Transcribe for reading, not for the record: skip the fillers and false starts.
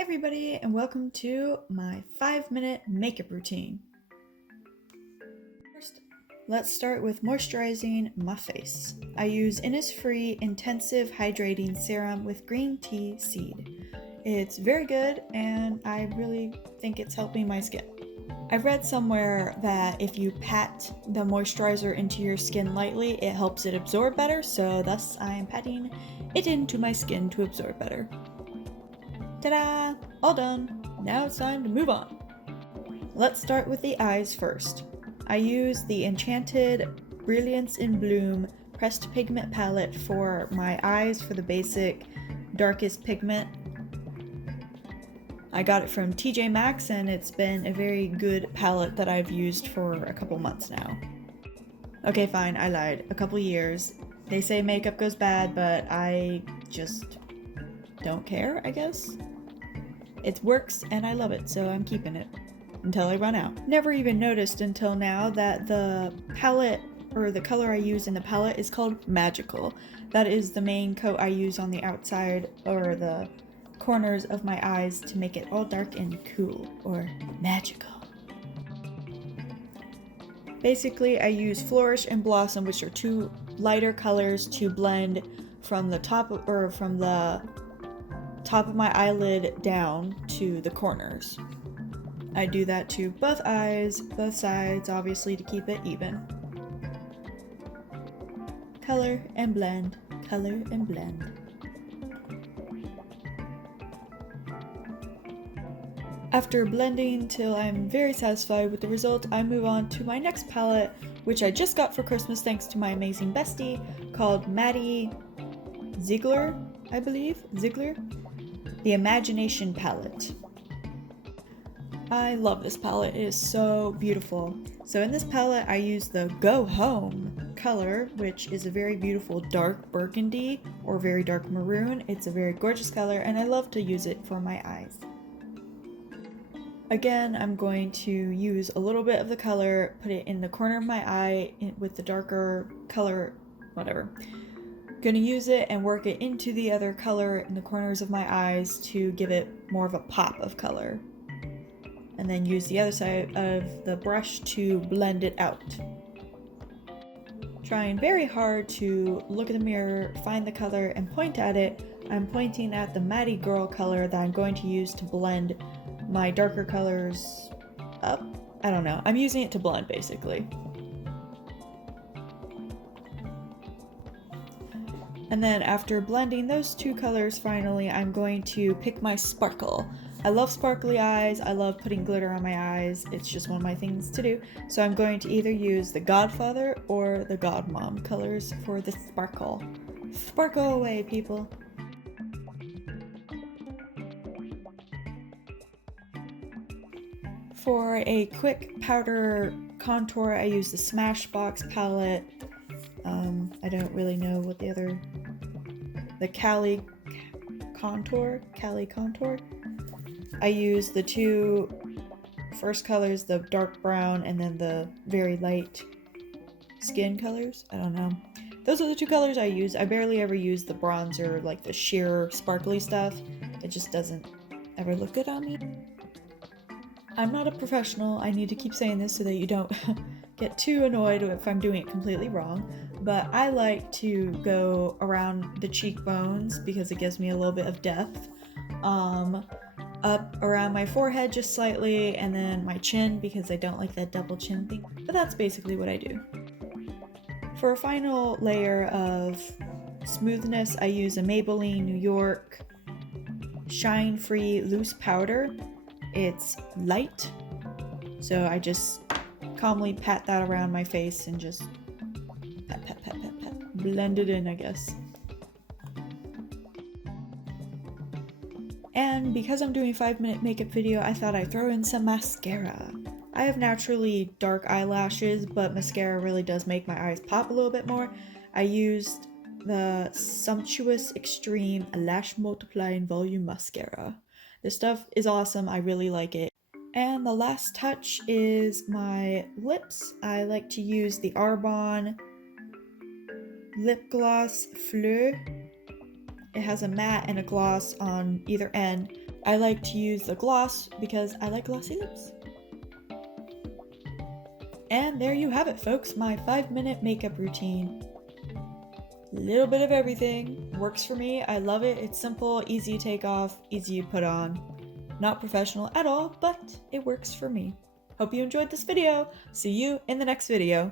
Hi everybody, and welcome to my 5-minute makeup routine. First, let's start with moisturizing my face. I use Innisfree Intensive Hydrating Serum with green tea seed. It's very good and I really think it's helping my skin. I've read somewhere that if you pat the moisturizer into your skin lightly, it helps it absorb better, so thus I am patting it into my skin to absorb better. Ta-da! All done! Now it's time to move on. Let's start with the eyes first. I use the Enchanted Brilliance in Bloom Pressed Pigment Palette for my eyes for the basic darkest pigment. I got it from TJ Maxx and it's been a very good palette that I've used for a couple months now. Okay, fine, I lied. A couple years. They say makeup goes bad, but I just don't care, I guess. It works and I love it, so I'm keeping it until I run out. Never even noticed until now that the palette or the color I use in the palette is called Magical. That is the main coat I use on the outside or the corners of my eyes to make it all dark and cool or magical. Basically, I use Flourish and Blossom, which are two lighter colors to blend from the top of my eyelid down to the corners. I do that to both eyes, both sides, obviously to keep it even. Color and blend, color and blend. After blending till I'm very satisfied with the result, I move on to my next palette, which I just got for Christmas thanks to my amazing bestie, called MADDIE ZIEGLER, I believe, ZIEGLER? The Imagination Palette. I love this palette, it is so beautiful. So in this palette I use the Go Home color, which is a very beautiful dark burgundy or very dark maroon. It's a very gorgeous color and I love to use it for my eyes. Again, I'm going to use a little bit of the color, put it in the corner of my eye with the darker color, whatever. Gonna use it and work it into the other color in the corners of my eyes to give it more of a pop of color. And then use the other side of the brush to blend it out. Trying very hard to look in the mirror, find the color, and point at it. I'm pointing at the Maddie Girl color that I'm going to use to blend my darker colors up. I don't know. I'm using it to blend basically. And then after blending those two colors finally, I'm going to pick my sparkle. I love sparkly eyes, I love putting glitter on my eyes, it's just one of my things to do. So I'm going to either use the Godfather or the Godmom colors for the sparkle. Sparkle away, people! For a quick powder contour, I use the Smashbox palette. I don't really know what the Cali Contour. I use the two first colors, the dark brown and then the very light skin colors. I don't know. Those are the two colors I use. I barely ever use the bronzer, like the sheer sparkly stuff. It just doesn't ever look good on me. I'm not a professional. I need to keep saying this so that you don't get too annoyed if I'm doing it completely wrong. But I like to go around the cheekbones because it gives me a little bit of depth. Up around my forehead just slightly, and then my chin because I don't like that double chin thing. But that's basically what I do. For a final layer of smoothness, I use a Maybelline New York Shine Free Loose Powder. It's light, so I just calmly pat that around my face and just pat, blend it in, I guess. And because I'm doing a 5-minute makeup video, I thought I'd throw in some mascara. I have naturally dark eyelashes, but mascara really does make my eyes pop a little bit more. I used the Sumptuous Extreme Lash Multiplying Volume Mascara. This stuff is awesome, I really like it. And the last touch is my lips. I like to use the Arbonne Lip Gloss Fleur. It has a matte and a gloss on either end. I like to use the gloss because I like glossy lips. And there you have it, folks, my 5-minute makeup routine. Little bit of everything. Works for me. I love it. It's simple, easy to take off, easy to put on. Not professional at all, but it works for me. Hope you enjoyed this video. See you in the next video.